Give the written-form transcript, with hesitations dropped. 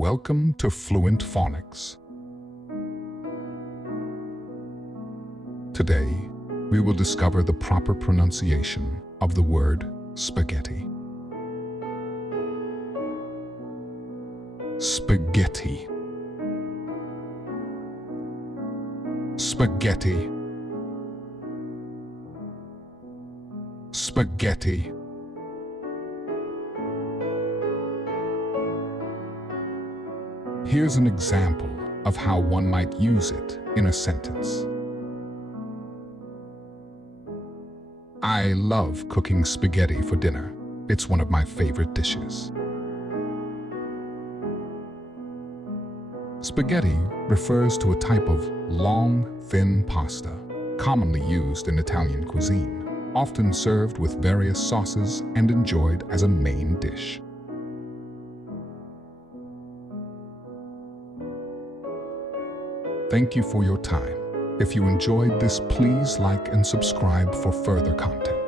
Welcome to Fluent Phonics. Today, we will discover the proper pronunciation of the word spaghetti. Spaghetti. Spaghetti. Spaghetti. Here's an example of how one might use it in a sentence. I love cooking spaghetti for dinner. It's one of my favorite dishes. Spaghetti refers to a type of long, thin pasta, commonly used in Italian cuisine, often served with various sauces and enjoyed as a main dish. Thank you for your time. If you enjoyed this, please like and subscribe for further content.